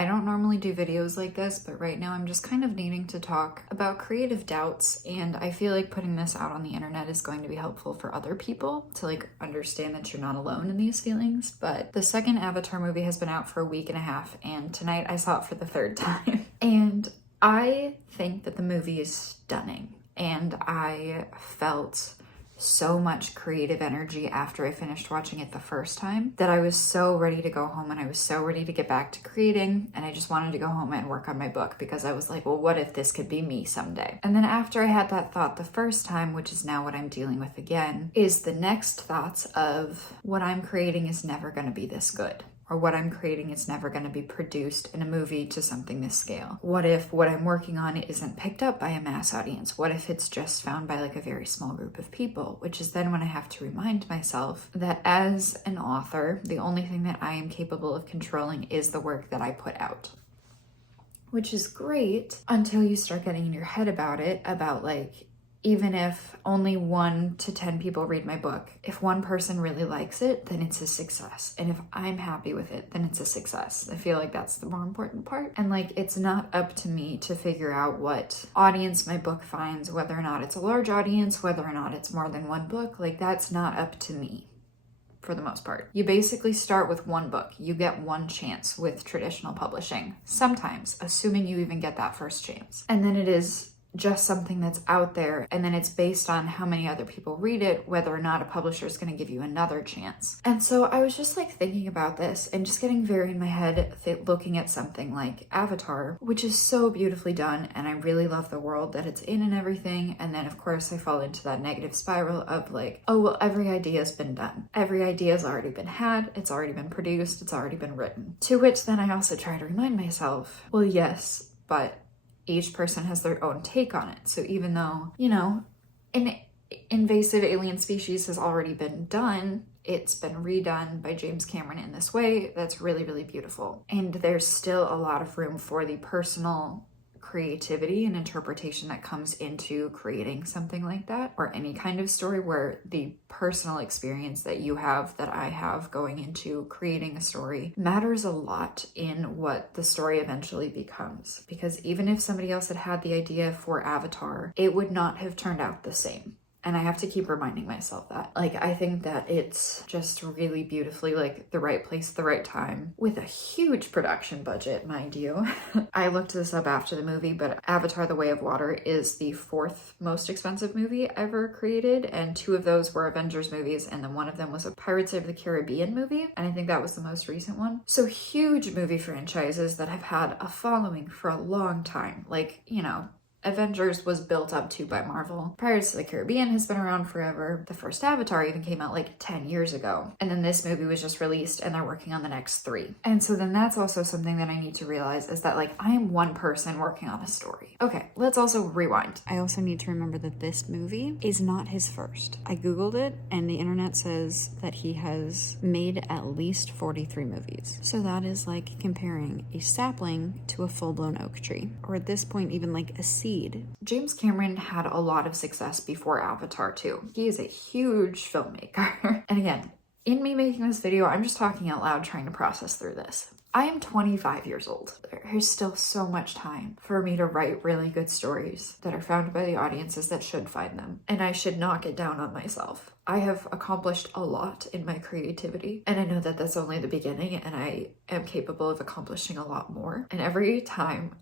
I don't normally do videos like this, but right now I'm just kind of needing to talk about creative doubts, and I feel like putting this out on the internet is going to be helpful for other people to like understand that you're not alone in these feelings. But the second Avatar movie has been out for a week and a half, and tonight I saw it for the third time. And I think that the movie is stunning, and I felt so much creative energy after I finished watching it the first time that I was so ready to go home and I was so ready to get back to creating, and I just wanted to go home and work on my book because I was like, well, what if this could be me someday? And then after I had that thought the first time, which is now what I'm dealing with again, is the next thoughts of what I'm creating is never going to be this good. Or what I'm creating is never going to be produced in a movie to something this scale. What if what I'm working on isn't picked up by a mass audience? What if it's just found by like a very small group of people? Which is then when I have to remind myself that as an author, the only thing that I am capable of controlling is the work that I put out. Which is great until you start getting in your head about it, about like, even if only 1 to 10 people read my book, if one person really likes it, then it's a success. And if I'm happy with it, then it's a success. I feel like that's the more important part. And like, it's not up to me to figure out what audience my book finds, whether or not it's a large audience, whether or not it's more than one book. Like, that's not up to me. For the most part. You basically start with one book. You get one chance with traditional publishing. Sometimes, assuming you even get that first chance. And then it is just something that's out there, and then it's based on how many other people read it, whether or not a publisher is going to give you another chance. And so I was just like thinking about this and just getting very in my head looking at something like Avatar, which is so beautifully done, and I really love the world that it's in and everything. And then of course I fall into that negative spiral of like, oh well, every idea has been done, every idea has already been had, it's already been produced, it's already been written. To which then I also try to remind myself, well yes, but each person has their own take on it. So even though, you know, an invasive alien species has already been done, it's been redone by James Cameron in this way that's really, really beautiful. And there's still a lot of room for the personal creativity and interpretation that comes into creating something like that, or any kind of story, where the personal experience that you have, that I have going into creating a story, matters a lot in what the story eventually becomes. Because even if somebody else had had the idea for Avatar, it would not have turned out the same. And I have to keep reminding myself that. Like, I think that it's just really beautifully, like, the right place, the right time, with a huge production budget, mind you. I looked this up after the movie, but Avatar: The Way of Water is the 4th most expensive movie ever created, and 2 of those were Avengers movies, and then one of them was a Pirates of the Caribbean movie, and I think that was the most recent one. So huge movie franchises that have had a following for a long time. Like, you know, Avengers was built up to by Marvel. Pirates of the Caribbean has been around forever. The first Avatar even came out like 10 years ago. And then this movie was just released and they're working on the next 3. And so then that's also something that I need to realize, is that like, I am one person working on a story. Okay, let's also rewind. I also need to remember that this movie is not his first. I Googled it and the internet says that he has made at least 43 movies. So that is like comparing a sapling to a full-blown oak tree. Or at this point, even like a seed. James Cameron had a lot of success before Avatar too. He is a huge filmmaker. And again, in me making this video, I'm just talking out loud trying to process through this. I am 25 years old. There's still so much time for me to write really good stories that are found by the audiences that should find them. And I should not get down on myself. I have accomplished a lot in my creativity, and I know that that's only the beginning, and I am capable of accomplishing a lot more. And every time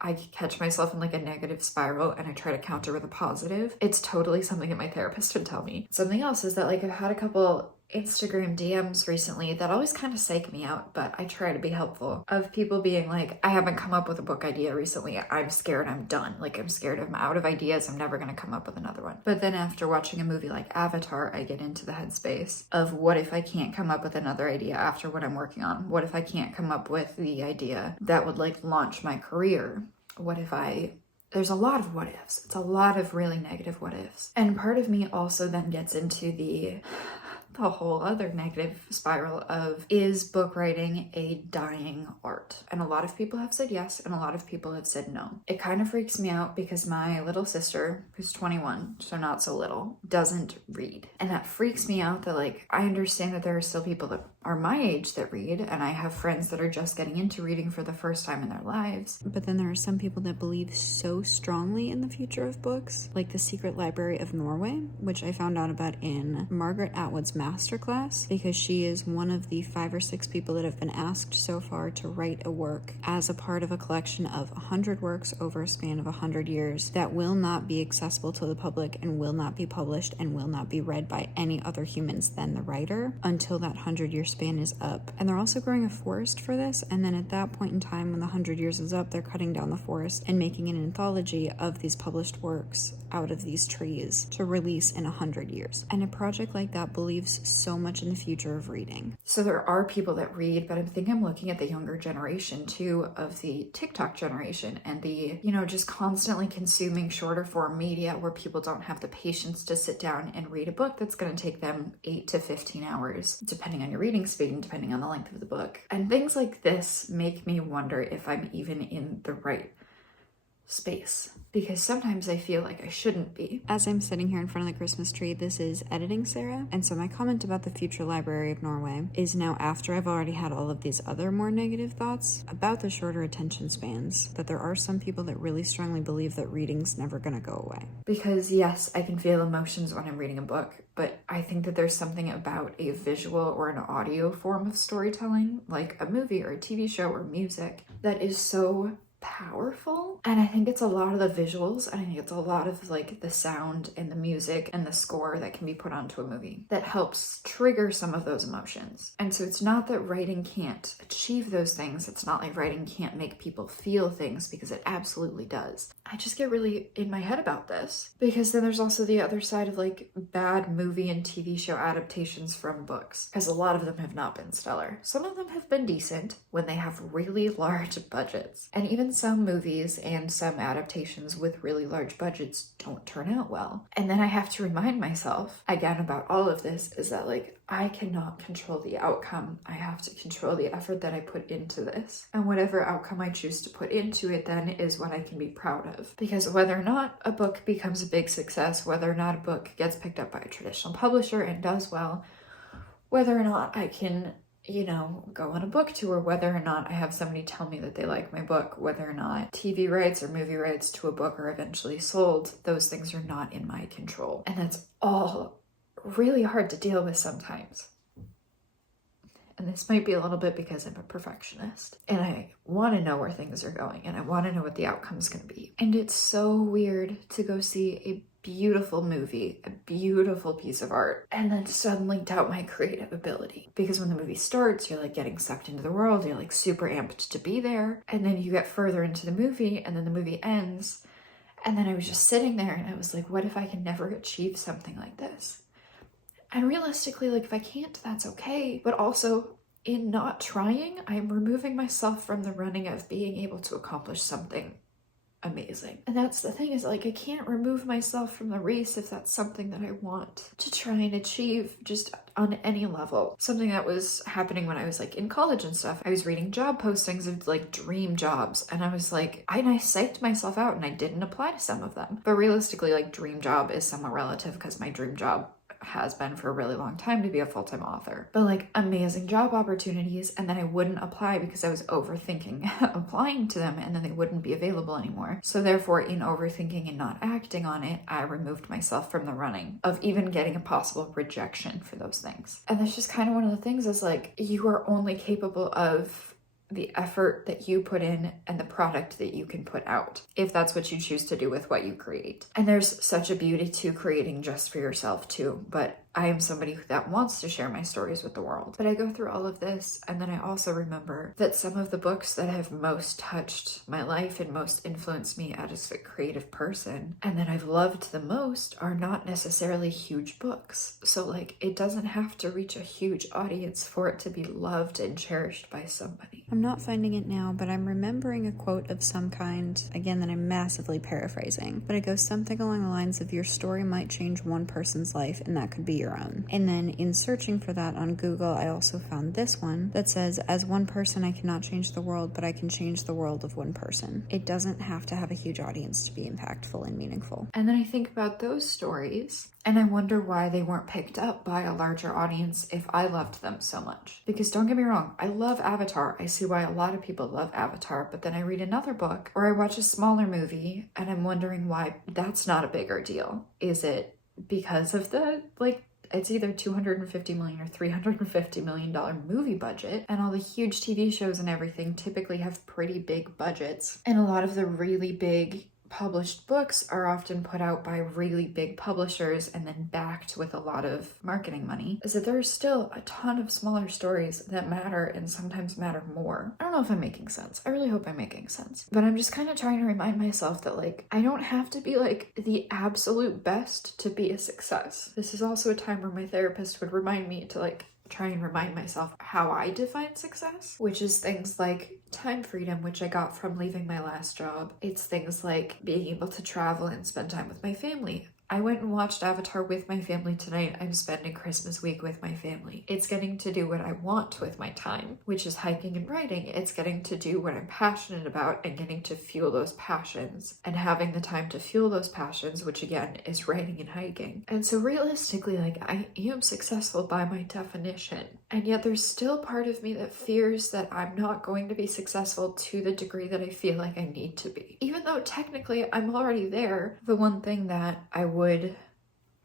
I catch myself in like a negative spiral and I try to counter with a positive, it's totally something that my therapist would tell me. Something else is that like, I've had a couple Instagram DMs recently that always kind of psych me out, but I try to be helpful, of people being like, I haven't come up with a book idea recently. I'm scared I'm done. Like, I'm scared I'm out of ideas. I'm never going to come up with another one. But then after watching a movie like Avatar, I get into the headspace of, what if I can't come up with another idea after what I'm working on? What if I can't come up with the idea that would like launch my career? What if there's a lot of what ifs. It's a lot of really negative what ifs. And part of me also then gets into the whole other negative spiral of, is book writing a dying art? And a lot of people have said yes, and a lot of people have said no. It kind of freaks me out because my little sister, who's 21, so not so little, doesn't read. And that freaks me out, that like, I understand that there are still people that are my age that read, and I have friends that are just getting into reading for the first time in their lives. But then there are some people that believe so strongly in the future of books, like the Secret Library of Norway, which I found out about in Margaret Atwood's masterclass, because she is one of the 5 or 6 people that have been asked so far to write a work as a part of a collection of 100 works over a span of 100 years that will not be accessible to the public and will not be published and will not be read by any other humans than the writer until that 100-year span is up. And they're also growing a forest for this, and then at that point in time, when the 100 years is up, they're cutting down the forest and making an anthology of these published works out of these trees to release in 100 years. And a project like that believes so much in the future of reading. So there are people that read, but I think I'm looking at the younger generation too, of the TikTok generation, and the, just constantly consuming shorter form media where people don't have the patience to sit down and read a book that's going to take them 8 to 15 hours, depending on your reading speed and depending on the length of the book. And things like this make me wonder if I'm even in the right space, because sometimes I feel like I shouldn't be. As I'm sitting here in front of the Christmas tree, this is editing Sarah, and so my comment about the future library of Norway is now after I've already had all of these other more negative thoughts about the shorter attention spans, that there are some people that really strongly believe that reading's never gonna go away. Because yes, I can feel emotions when I'm reading a book, but I think that there's something about a visual or an audio form of storytelling, like a movie or a TV show or music, that is so powerful. And I think it's a lot of the visuals, and I think it's a lot of like the sound and the music and the score that can be put onto a movie that helps trigger some of those emotions. And so it's not that writing can't achieve those things. It's not like writing can't make people feel things, because it absolutely does. I just get really in my head about this, because then there's also the other side of like bad movie and TV show adaptations from books, because a lot of them have not been stellar. Some of them have been decent when they have really large budgets, and even some movies and some adaptations with really large budgets don't turn out well. And then I have to remind myself again about all of this, is that like I cannot control the outcome. I have to control the effort that I put into this. And whatever outcome I choose to put into it then is what I can be proud of. Because whether or not a book becomes a big success, whether or not a book gets picked up by a traditional publisher and does well, whether or not I can go on a book tour, whether or not I have somebody tell me that they like my book, whether or not TV rights or movie rights to a book are eventually sold, those things are not in my control. And that's all really hard to deal with sometimes. And this might be a little bit because I'm a perfectionist and I want to know where things are going and I want to know what the outcome is going to be. And it's so weird to go see a beautiful movie, a beautiful piece of art, and then suddenly doubt my creative ability. Because when the movie starts, you're like getting sucked into the world, you're like super amped to be there, and then you get further into the movie, and then the movie ends, and then I was just sitting there and I was like, what if I can never achieve something like this? And realistically, like if I can't, that's okay. But also, in not trying, I'm removing myself from the running of being able to accomplish something amazing. And that's the thing, is like I can't remove myself from the race if that's something that I want to try and achieve just on any level. Something that was happening when I was like in college and stuff, I was reading job postings of like dream jobs, and I was like, I psyched myself out and I didn't apply to some of them. But realistically, like dream job is somewhat relative, because my dream job has been for a really long time to be a full-time author. But like amazing job opportunities, and then I wouldn't apply because I was overthinking applying to them, and then they wouldn't be available anymore. So therefore, in overthinking and not acting on it, I removed myself from the running of even getting a possible rejection for those things. And that's just kind of one of the things, is like you are only capable of the effort that you put in and the product that you can put out, if that's what you choose to do with what you create. And there's such a beauty to creating just for yourself too, but I am somebody that wants to share my stories with the world. But I go through all of this, and then I also remember that some of the books that have most touched my life and most influenced me as a creative person, and that I've loved the most, are not necessarily huge books. So like it doesn't have to reach a huge audience for it to be loved and cherished by somebody. I'm not finding it now, but I'm remembering a quote of some kind, again, that I'm massively paraphrasing, but it goes something along the lines of, your story might change one person's life, and that could be your own. And then in searching for that on Google, I also found this one that says, as one person, I cannot change the world, but I can change the world of one person. It doesn't have to have a huge audience to be impactful and meaningful. And then I think about those stories and I wonder why they weren't picked up by a larger audience if I loved them so much. Because don't get me wrong, I love Avatar. I see why a lot of people love Avatar, but then I read another book or I watch a smaller movie and I'm wondering why that's not a bigger deal. Is it because of the, like, it's either $250 million or $350 million movie budget, and all the huge TV shows and everything typically have pretty big budgets, and a lot of the really big published books are often put out by really big publishers and then backed with a lot of marketing money, is that there are still a ton of smaller stories that matter and sometimes matter more. I don't know if I'm making sense. I really hope I'm making sense. But I'm just kind of trying to remind myself that, like, I don't have to be like the absolute best to be a success. This is also a time where my therapist would remind me to, like, try and remind myself how I define success, which is things like time freedom, which I got from leaving my last job. It's things like being able to travel and spend time with my family. I went and watched Avatar with my family tonight. I'm spending Christmas week with my family. It's getting to do what I want with my time, which is hiking and writing. It's getting to do what I'm passionate about and getting to fuel those passions and having the time to fuel those passions, which again is writing and hiking. And so realistically, like, I am successful by my definition. And yet there's still part of me that fears that I'm not going to be successful to the degree that I feel like I need to be. Even though technically I'm already there, the one thing that I would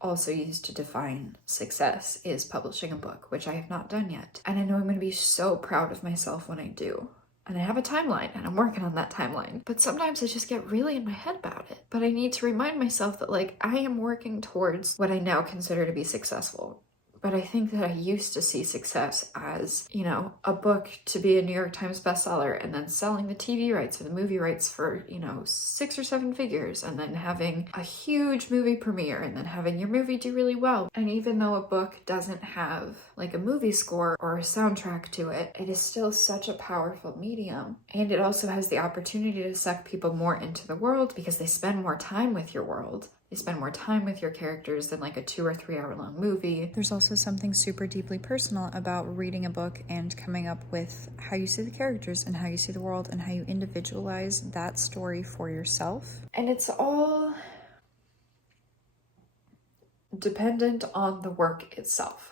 also use to define success is publishing a book, which I have not done yet. And I know I'm going to be so proud of myself when I do. And I have a timeline and I'm working on that timeline. But sometimes I just get really in my head about it. But I need to remind myself that, like, I am working towards what I now consider to be successful. But I think that I used to see success as, you know, a book to be a New York Times bestseller and then selling the TV rights or the movie rights for, you know, 6 or 7 figures and then having a huge movie premiere and then having your movie do really well. And even though a book doesn't have like a movie score or a soundtrack to it, it is still such a powerful medium. And it also has the opportunity to suck people more into the world because they spend more time with your world. They spend more time with your characters than like a 2 or 3 hour long movie. There's also something super deeply personal about reading a book and coming up with how you see the characters and how you see the world and how you individualize that story for yourself. And it's all dependent on the work itself.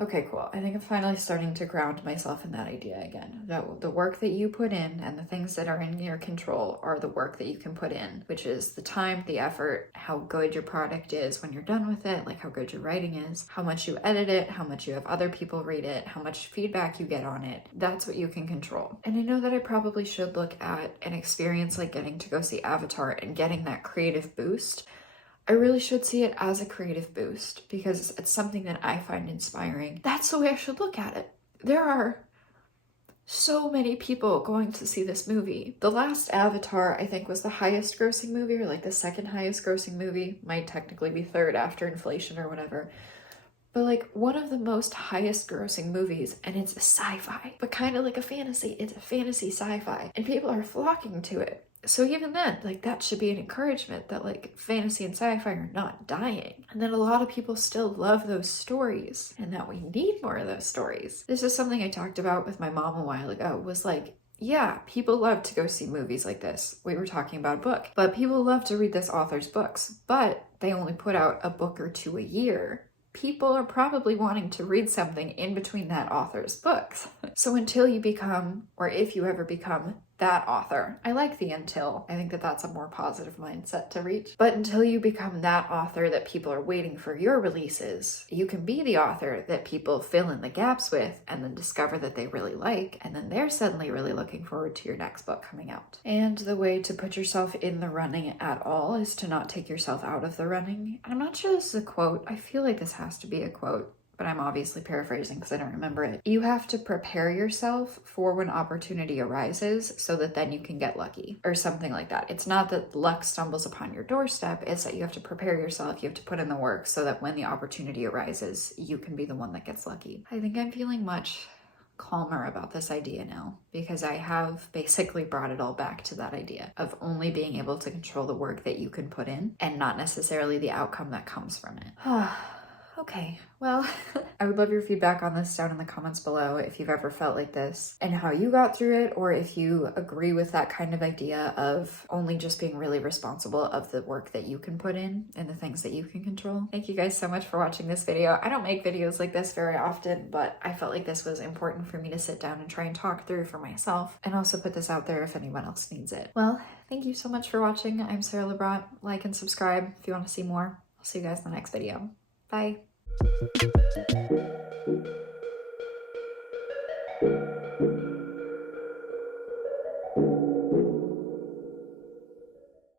Okay, cool. I think I'm finally starting to ground myself in that idea again. That the work that you put in and the things that are in your control are the work that you can put in, which is the time, the effort, how good your product is when you're done with it, like how good your writing is, how much you edit it, how much you have other people read it, how much feedback you get on it. That's what you can control. And I know that I probably should look at an experience like getting to go see Avatar and getting that creative boost. I really should see it as a creative boost because it's something that I find inspiring. That's the way I should look at it. There are so many people going to see this movie. The last Avatar, I think, was the highest grossing movie, or like the second highest grossing movie. Might technically be third after inflation or whatever. But like one of the most highest grossing movies, and it's a sci-fi, but kind of like a fantasy. It's a fantasy sci-fi, and people are flocking to it. So even then, like, that should be an encouragement that like fantasy and sci-fi are not dying, and that a lot of people still love those stories and that we need more of those stories. This is something I talked about with my mom a while ago, was like, yeah, people love to go see movies like this. We were talking about a book, but people love to read this author's books, but they only put out a book or 2 a year. People are probably wanting to read something in between that author's books. So until you become, or if you ever become, that author. I like the until. I think that that's a more positive mindset to reach. But until you become that author that people are waiting for your releases, you can be the author that people fill in the gaps with and then discover that they really like, and then they're suddenly really looking forward to your next book coming out. And the way to put yourself in the running at all is to not take yourself out of the running. I'm not sure this is a quote. I feel like this has to be a quote, but I'm obviously paraphrasing because I don't remember it. You have to prepare yourself for when opportunity arises so that then you can get lucky, or something like that. It's not that luck stumbles upon your doorstep, it's that you have to prepare yourself, you have to put in the work so that when the opportunity arises, you can be the one that gets lucky. I think I'm feeling much calmer about this idea now because I have basically brought it all back to that idea of only being able to control the work that you can put in and not necessarily the outcome that comes from it. Okay, well, I would love your feedback on this down in the comments below if you've ever felt like this and how you got through it, or if you agree with that kind of idea of only just being really responsible of the work that you can put in and the things that you can control. Thank you guys so much for watching this video. I don't make videos like this very often, but I felt like this was important for me to sit down and try and talk through for myself, and also put this out there if anyone else needs it. Well, thank you so much for watching. I'm Sarah LeBrat. Like and subscribe if you want to see more. I'll see you guys in the next video. Bye.